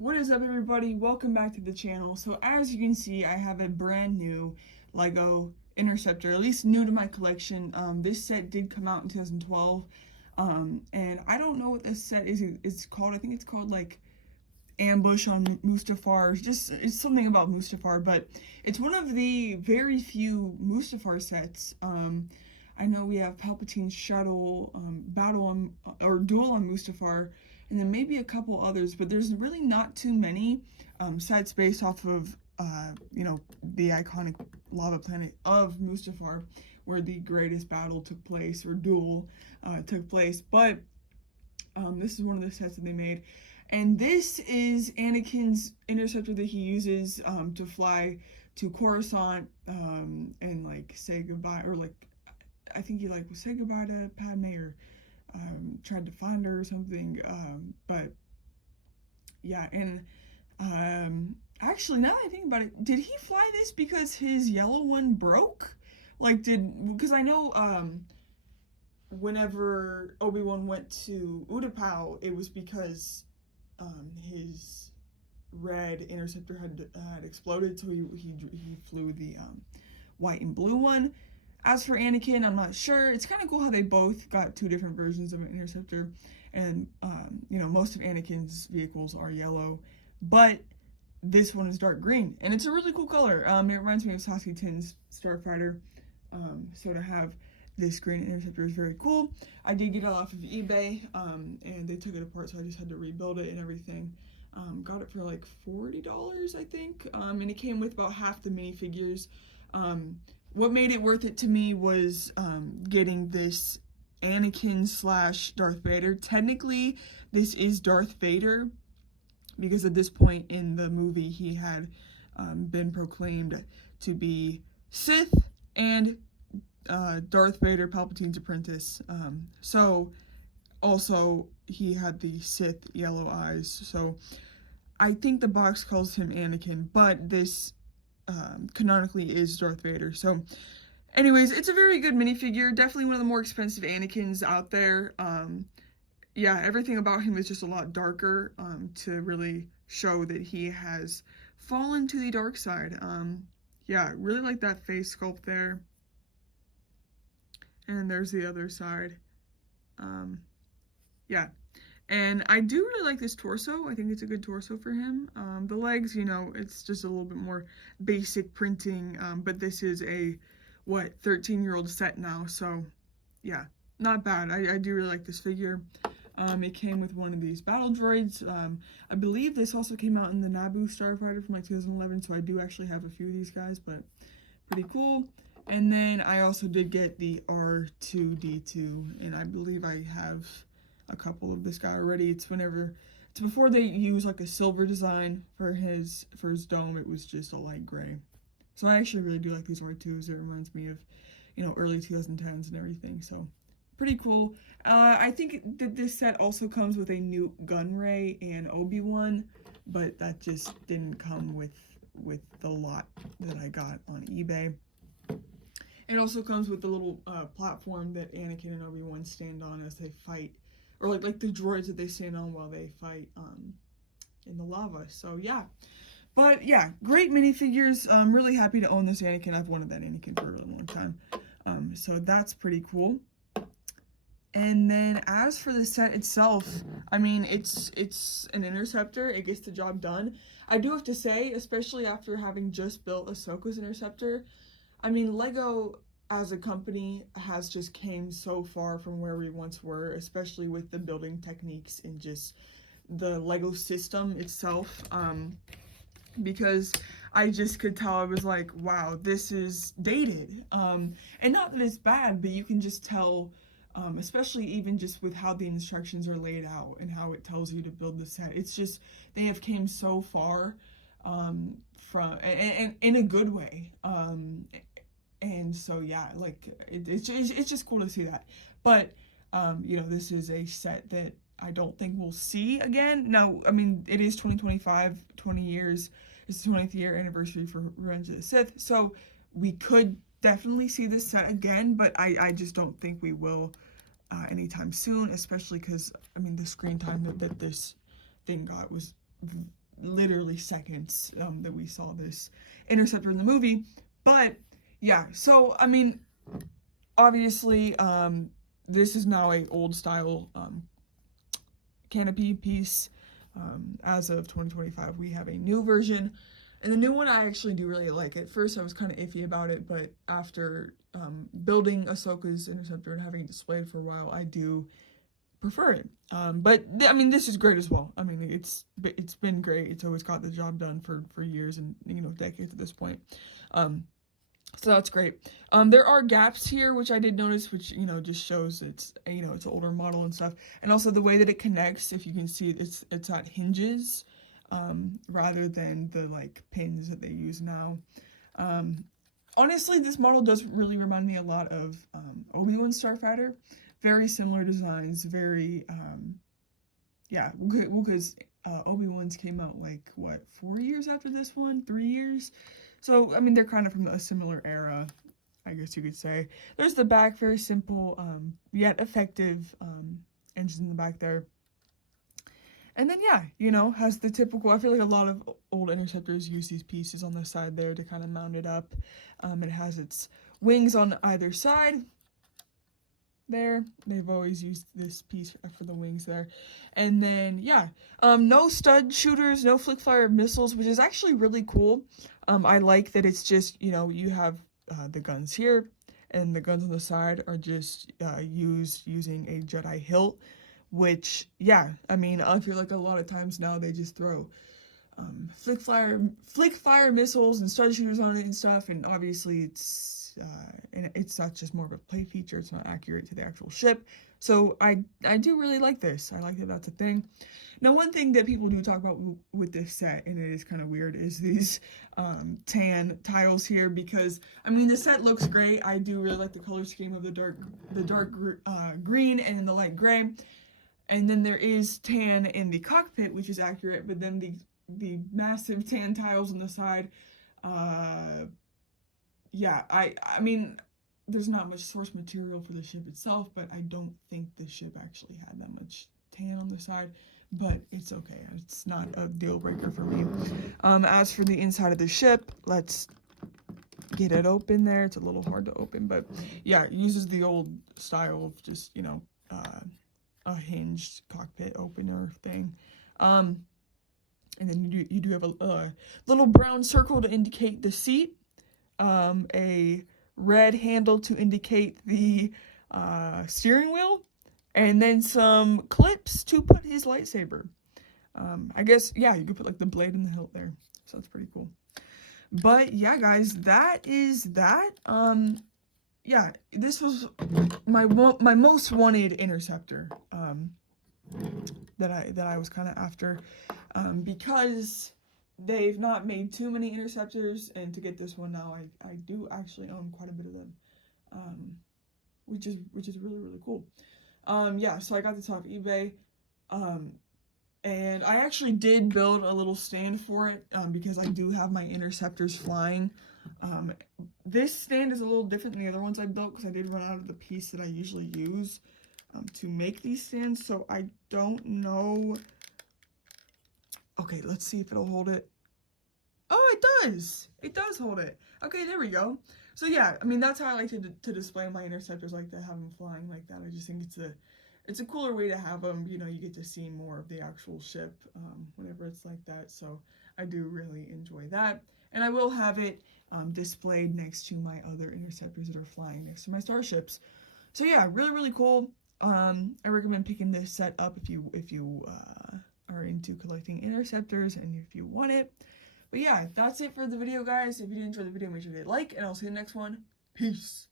What is up, everybody? Welcome back to the channel. So as you can see, I have a brand new Lego Interceptor, at least new to my collection. This set did come out in 2012, and I don't know what this set is called. I think it's called like Ambush on Mustafar. It's something about Mustafar, but it's one of the very few Mustafar sets. I know we have Palpatine's shuttle, battle on, or duel on Mustafar, and then maybe a couple others, but there's really not too many sets based off of, the iconic lava planet of Mustafar, where the greatest battle took place, or duel took place. But this is one of the sets that they made. And this is Anakin's interceptor that he uses to fly to Coruscant and like say goodbye, or like I think he like say goodbye to Padme, or tried to find her or something. But yeah, and actually, now that I think about it, did he fly this because his yellow one broke? Because I know whenever Obi-Wan went to Utapau, it was because his red interceptor had exploded, so he flew the white and blue one. As for Anakin, I'm not sure. It's kind of cool how they both got two different versions of an interceptor, and most of Anakin's vehicles are yellow, but this one is dark green, and it's a really cool color. It reminds me of Sassy Tin's Starfighter, so to have this green interceptor is very cool. I did get it off of eBay, and they took it apart, so I just had to rebuild it and everything. Got it for like $40, I think, and it came with about half the minifigures. What made it worth it to me was getting this Anakin / Darth Vader. Technically, this is Darth Vader, because at this point in the movie, he had been proclaimed to be Sith and Darth Vader, Palpatine's apprentice. So also he had the Sith yellow eyes. So I think the box calls him Anakin, but this canonically is Darth Vader. So anyways, it's a very good minifigure. Definitely one of the more expensive Anakins out there. Yeah, everything about him is just a lot darker to really show that he has fallen to the dark side. Yeah, really like that face sculpt there. And there's the other side. Yeah. And I do really like this torso. I think it's a good torso for him. The legs, it's just a little bit more basic printing, but this is a, 13-year-old set now, so yeah, not bad. I do really like this figure. It came with one of these battle droids. I believe this also came out in the Naboo Starfighter from like 2011, so I do actually have a few of these guys, but pretty cool. And then I also did get the R2-D2, and I believe I have a couple of this guy already. It's before they use like a silver design for his dome. It was just a light gray. So I actually really do like these R2s. It reminds me of, early 2010s and everything. So pretty cool. I think that this set also comes with a new Gunray and Obi-Wan, but that just didn't come with the lot that I got on eBay. It also comes with the little platform that Anakin and Obi-Wan stand on as they fight, or like the droids that they stand on while they fight in the lava. So yeah, but yeah, great minifigures. I'm really happy to own this Anakin. I've wanted that Anakin for a really long time, so that's pretty cool. And then as for the set itself, I mean, it's an interceptor. It gets the job done. I do have to say, especially after having just built Ahsoka's interceptor, I mean, Lego as a company has just came so far from where we once were, especially with the building techniques and just the Lego system itself, because I just could tell, I was like, wow, this is dated. And not that it's bad, but you can just tell, especially even just with how the instructions are laid out and how it tells you to build the set. It's just, they have came so far from, and in a good way. And so yeah, like it's just cool to see that. But this is a set that I don't think we'll see again. Now, I mean, it is 2025, 20 years. It's the 20th year anniversary for Revenge of the Sith, so we could definitely see this set again, but I just don't think we will anytime soon, especially because, I mean, the screen time that this thing got was literally seconds that we saw this Interceptor in the movie. But yeah, so I mean, obviously, this is now a old style canopy piece. As of 2025, we have a new version, and the new one I actually do really like. At first, I was kind of iffy about it, but after building Ahsoka's Interceptor and having it displayed for a while, I do prefer it. But I mean, this is great as well. I mean, it's been great. It's always got the job done for years and, you know, decades at this point. So that's great. There are gaps here, which I did notice, which, you know, just shows it's, you know, it's an older model and stuff. And also the way that it connects, if you can see, it's at hinges, rather than the, like, pins that they use now. Honestly, this model does really remind me a lot of Obi-Wan Starfighter. Very similar designs, very, yeah, because Obi-Wan's came out, like, what, 4 years after this one? 3 years? So, I mean, they're kind of from a similar era, I guess you could say. There's the back, very simple, yet effective engine in the back there. And then, yeah, you know, has the typical, I feel like a lot of old Interceptors use these pieces on the side there to kind of mount it up. It has its wings on either side. There, they've always used this piece for the wings there. And then, yeah, no stud shooters, no flick fire missiles, which is actually really cool. I like that it's just, you know, you have the guns here, and the guns on the side are just using a Jedi hilt, which, yeah, I mean, I feel like a lot of times now they just throw flick fire missiles and stud shooters on it and stuff, and obviously it's not just more of a play feature, it's not accurate to the actual ship. So I do really like this. I like that that's a thing. Now, one thing that people do talk about with this set, and it is kind of weird, is these tan tiles here, because I mean, the set looks great. I do really like the color scheme of the dark green and in the light gray. And then there is tan in the cockpit, which is accurate, but then the massive tan tiles on the side, yeah, I mean, there's not much source material for the ship itself, but I don't think the ship actually had that much tan on the side, but it's okay. It's not a deal breaker for me. As for the inside of the ship, let's get it open there. It's a little hard to open, but yeah, it uses the old style of just, you know, a hinged cockpit opener thing. And then you do have a little brown circle to indicate the seat, a red handle to indicate the steering wheel, and then some clips to put his lightsaber. I guess, yeah, you could put like the blade in the hilt there, so that's pretty cool. But yeah, guys, that is that. Yeah, this was my most wanted Interceptor that I was kind of after, because they've not made too many Interceptors, and to get this one now, I do actually own quite a bit of them, which is really, really cool. Yeah, so I got this off eBay, and I actually did build a little stand for it, because I do have my Interceptors flying. This stand is a little different than the other ones I built, because I did run out of the piece that I usually use to make these stands, so I don't know. Okay, let's see if it'll hold it. Oh, it does! It does hold it. Okay, there we go. So yeah, I mean, that's how I like to display my Interceptors, like to have them flying like that. I just think it's a cooler way to have them. You know, you get to see more of the actual ship whenever it's like that. So I do really enjoy that. And I will have it displayed next to my other Interceptors that are flying next to my starships. So yeah, really, really cool. I recommend picking this set up if you are into collecting Interceptors and if you want it. But yeah, that's it for the video, guys. If you did enjoy the video, make sure to hit like, and I'll see you in the next one. Peace.